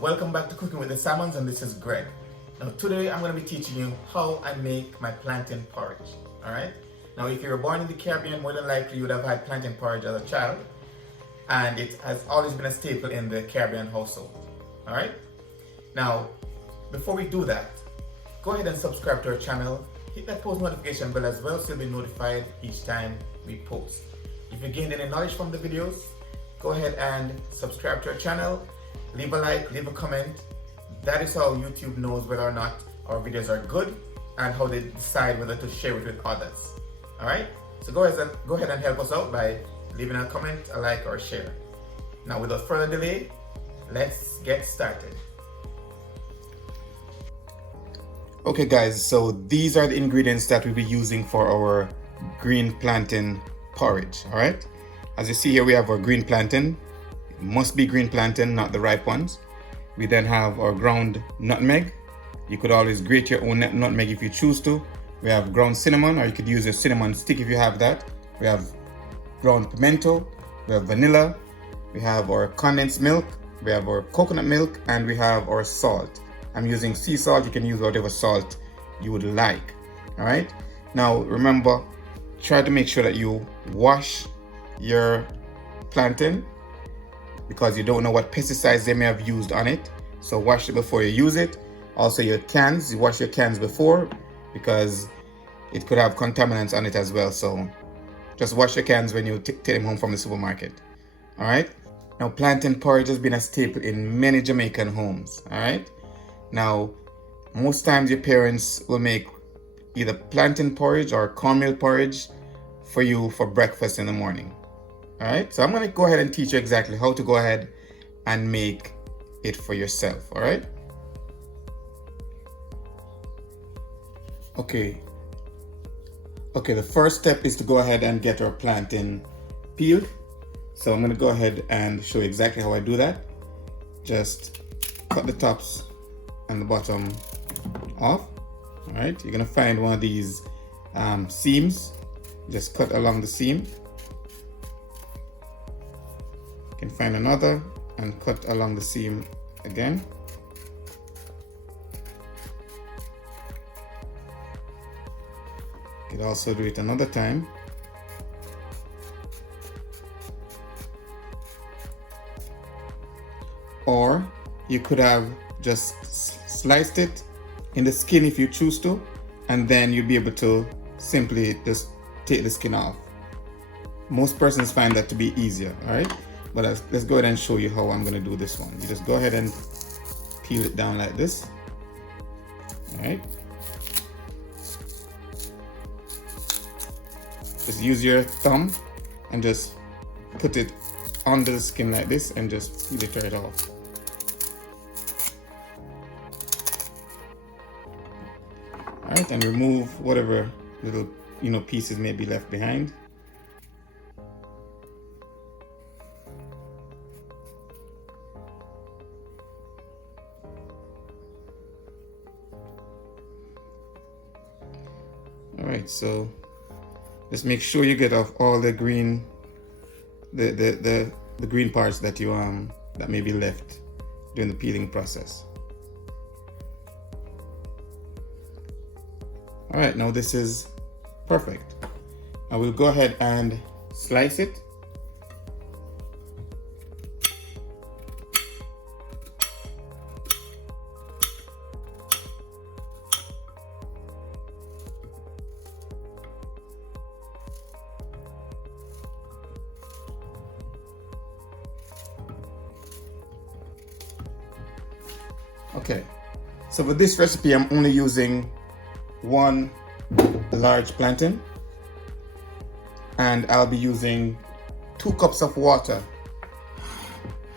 welcome back to Cooking with the Salmons, and this is Greg. Now today I'm going to be teaching you how I make my plantain porridge. Alright? Now if you were born in the Caribbean, more than likely you would have had plantain porridge as a child, and it has always been a staple in the Caribbean household. Alright? Now before we do that, go ahead and subscribe to our channel, hit that post notification bell as well so you'll be notified each time we post. If you gained any knowledge from the videos, go ahead and subscribe to our channel, leave a like, leave a comment. That is how YouTube knows whether or not our videos are good and how they decide whether to share it with others. Alright? So go ahead and help us out by leaving a comment, a like, or a share. Now without further delay, let's get started. Okay guys, so these are the ingredients that we'll be using for our green plantain porridge. Alright? As you see here, we have our green plantain. It must be green plantain, not the ripe ones. We then have our ground nutmeg. You could always grate your own nutmeg if you choose to. We have ground cinnamon, or you could use a cinnamon stick if you have that. We have ground pimento. We have vanilla. We have our condensed milk. We have our coconut milk, and we have our salt. I'm using sea salt. You can use whatever salt you would like. All right. Now remember, try to make sure that you wash your plantain, because you don't know what pesticides they may have used on it. So wash it before you use it. Also your cans, you wash your cans before, because it could have contaminants on it as well. So just wash your cans when you take them home from the supermarket. All right. Now plantain porridge has been a staple in many Jamaican homes. All right. Now most times your parents will make either plantain porridge or cornmeal porridge for you for breakfast in the morning. All right, so I'm going to go ahead and teach you exactly how to go ahead and make it for yourself. All right. Okay, the first step is to go ahead and get our plantain peeled. So I'm going to go ahead and show you exactly how I do that. Just cut the tops and the bottom off. All right, you're going to find one of these seams. Just cut along the seam. You can find another and cut along the seam again. You can also do it another time. Or you could have just sliced it in the skin if you choose to, and then you'll be able to simply just take the skin off. Most persons find that to be easier. All right, but let's go ahead and show you how I'm going to do this one. You just go ahead and peel it down like this. All right, just use your thumb and just put it under the skin like this and just peel it right off. All right, and remove whatever little pieces may be left behind. All right, so just make sure you get off all the green, the green parts that you that may be left during the peeling process. All right, now this is perfect. I will go ahead and slice it. Okay, so for this recipe, I'm only using one large plantain, and I'll be using 2 cups of water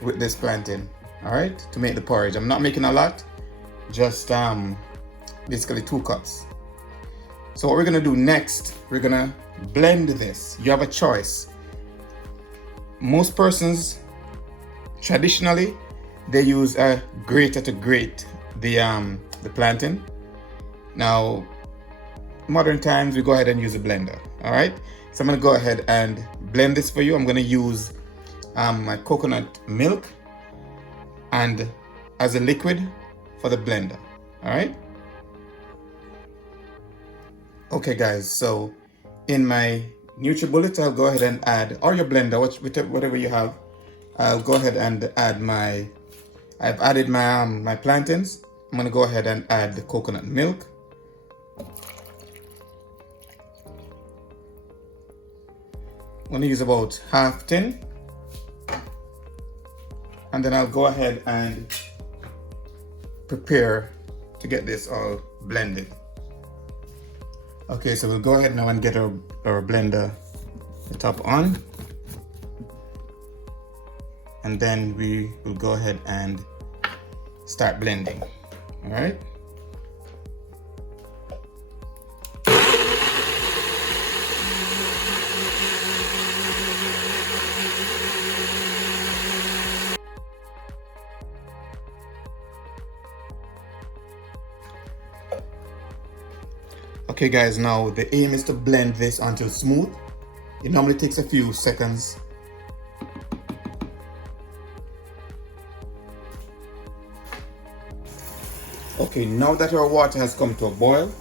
with this plantain. All right, to make the porridge. I'm not making a lot, just basically 2 cups. So what we're gonna do next, we're gonna blend this. You have a choice. Most persons traditionally they use a grater to grate the plantain. Now modern times we go ahead and use a blender. All right, so I'm going to go ahead and blend this for you. I'm going to use my coconut milk and as a liquid for the blender. All right. Okay guys, so in my NutriBullet, I'll go ahead and add, or your blender, whatever you have, I'll go ahead and add I've added my plantains. I'm gonna go ahead and add the coconut milk. I'm gonna use about half tin. And then I'll go ahead and prepare to get this all blended. Okay, so we'll go ahead now and get our blender, the top on. And then we will go ahead and start blending. All right. Okay guys, now the aim is to blend this until smooth. It normally takes a few seconds. Okay, now that our water has come to a boil,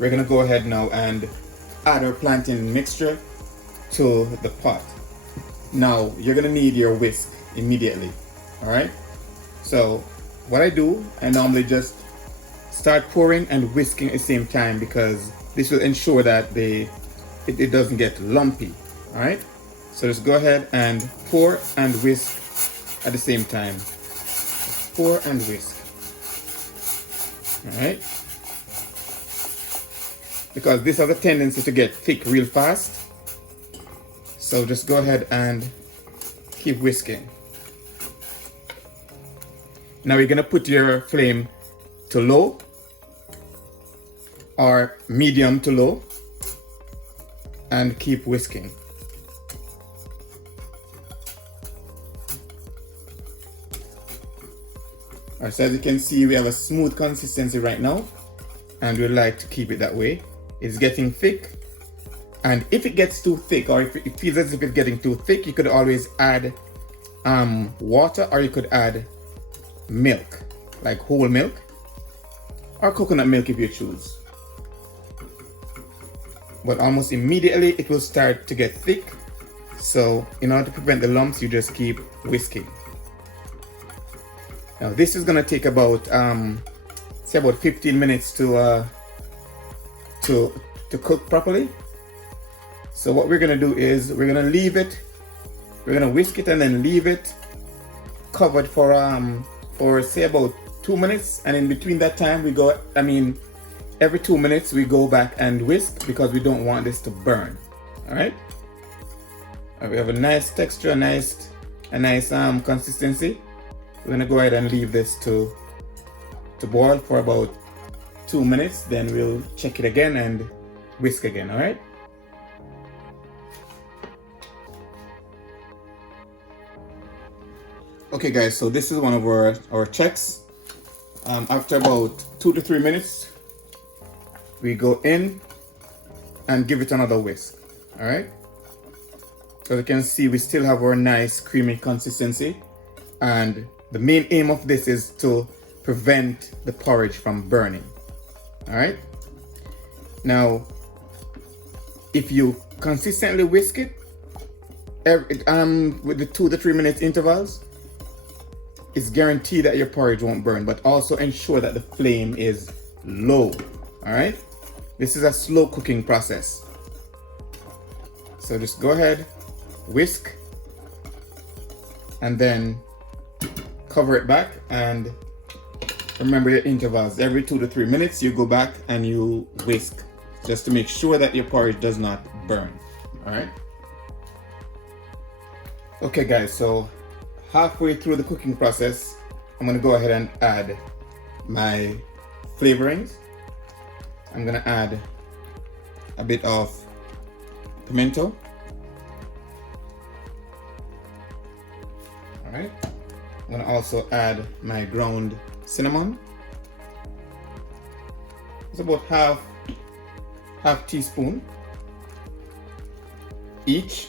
we're gonna go ahead now and add our plantain mixture to the pot. Now, you're gonna need your whisk immediately, all right? So, what I do, I normally just start pouring and whisking at the same time because this will ensure that it doesn't get lumpy, all right? So just go ahead and pour and whisk at the same time. Pour and whisk, all right? Because this has a tendency to get thick real fast. So just go ahead and keep whisking. Now you're gonna put your flame to low or medium to low and keep whisking. Alright, so as you can see, we have a smooth consistency right now and we'd like to keep it that way. It's getting thick, and if it gets too thick or if it feels as if it's getting too thick, you could always add water, or you could add milk, like whole milk or coconut milk if you choose. But almost immediately it will start to get thick, so in order to prevent the lumps, you just keep whisking. Now this is gonna take about say about 15 minutes to cook properly. So what we're gonna do is we're gonna leave it, we're gonna whisk it and then leave it covered for say about 2 minutes, and in between that time we go, every 2 minutes we go back and whisk because we don't want this to burn. All right. We have a nice texture, a nice consistency. We're gonna go ahead and leave this to boil for about 2 minutes. Then we'll check it again and whisk again. All right. Okay guys, so this is one of our checks. After about 2 to 3 minutes, we go in and give it another whisk. All right. So you can see we still have our nice creamy consistency, and the main aim of this is to prevent the porridge from burning. All right. Now, if you consistently whisk it, with the 2 to 3 minute intervals, it's guaranteed that your porridge won't burn, but also ensure that the flame is low. All right. This is a slow cooking process. So just go ahead, whisk, and then cover it back, and remember your intervals. Every 2 to 3 minutes you go back and you whisk, just to make sure that your porridge does not burn. All right. Okay guys, so halfway through the cooking process, I'm gonna go ahead and add my flavorings. I'm gonna add a bit of pimento. All right. I'm gonna also add my ground cinnamon. It's about half teaspoon each.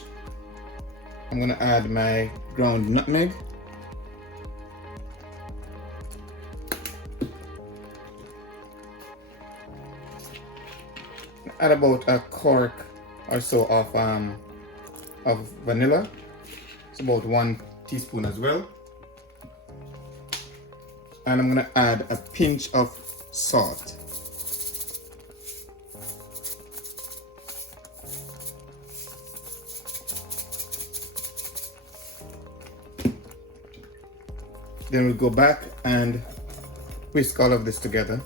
I'm gonna add my ground nutmeg. add about a cork or so of vanilla. It's about 1 teaspoon as well. And I'm gonna add a pinch of salt. Then we'll go back and whisk all of this together.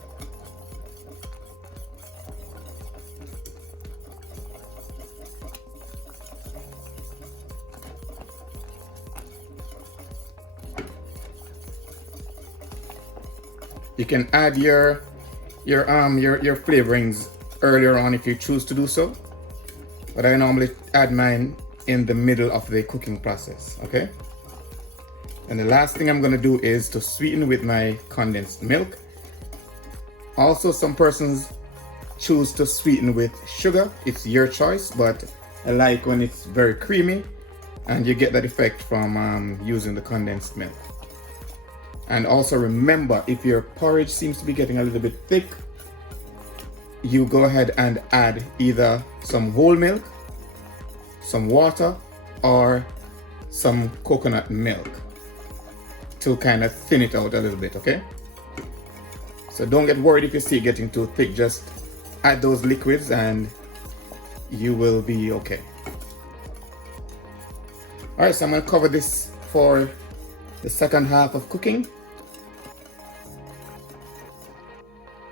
You can add your flavorings earlier on if you choose to do so, but I normally add mine in the middle of the cooking process. Okay. And the last thing I'm going to do is to sweeten with my condensed milk. Also, some persons choose to sweeten with sugar. It's your choice, but I like when it's very creamy and you get that effect from using the condensed milk. And also remember, if your porridge seems to be getting a little bit thick, you go ahead and add either some whole milk, some water, or some coconut milk to kind of thin it out a little bit, okay? So don't get worried if you see it getting too thick. Just add those liquids and you will be okay. All right, so I'm gonna cover this for the second half of cooking.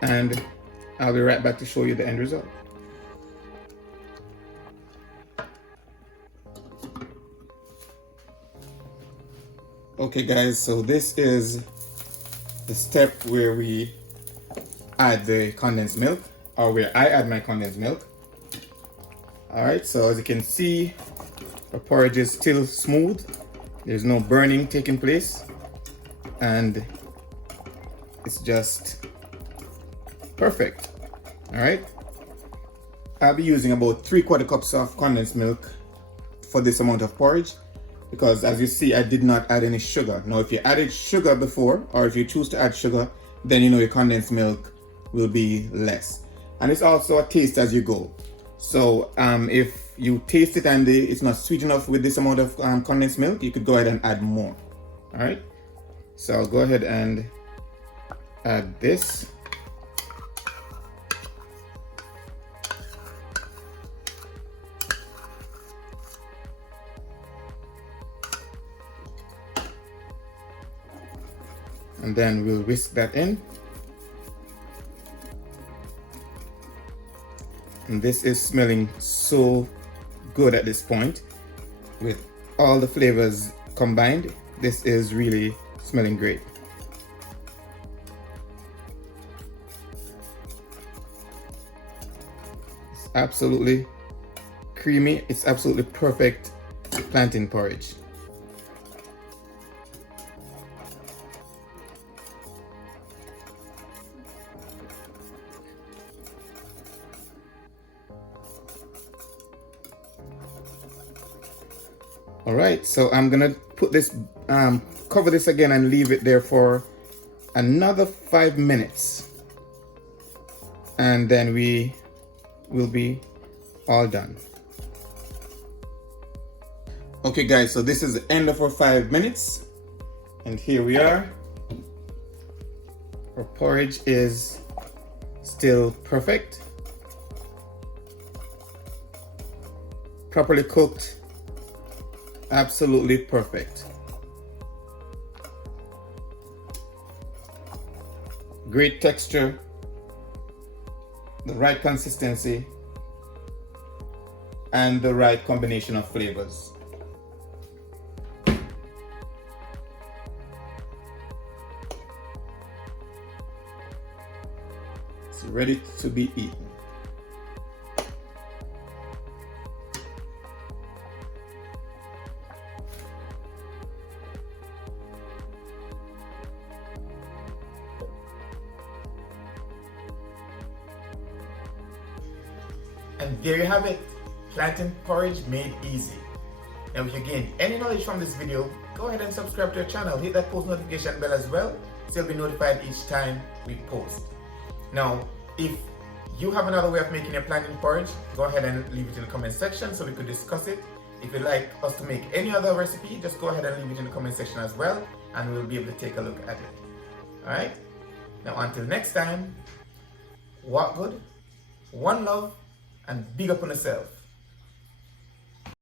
And I'll be right back to show you the end result. Okay guys, so this is the step where we add the condensed milk, or where I add my condensed milk. All right, so as you can see, our porridge is still smooth. There's no burning taking place, and it's just perfect. All right, I'll be using about 3/4 cups of condensed milk for this amount of porridge, because as you see, I did not add any sugar. Now, if you added sugar before, or if you choose to add sugar, then you know your condensed milk will be less. And it's also a taste as you go. So if you taste it and it's not sweet enough with this amount of condensed milk, you could go ahead and add more. All right, so I'll go ahead and add this. And then we'll whisk that in. And this is smelling so good at this point. With all the flavors combined, this is really smelling great. It's absolutely creamy. It's absolutely perfect plantain porridge. All right, so I'm gonna put this, cover this again and leave it there for another 5 minutes. And then we will be all done. Okay guys, so this is the end of our 5 minutes. And here we are. Our porridge is still perfect. Properly cooked. Absolutely perfect. Great texture, the right consistency, and the right combination of flavors. It's ready to be eaten. And there you have it, plantain porridge made easy. Now if you gained any knowledge from this video, go ahead and subscribe to our channel, hit that post notification bell as well, so you'll be notified each time we post. Now, if you have another way of making your plantain porridge, go ahead and leave it in the comment section so we could discuss it. If you'd like us to make any other recipe, just go ahead and leave it in the comment section as well, and we'll be able to take a look at it. Alright? Now until next time, walk good, one love, and big up on yourself.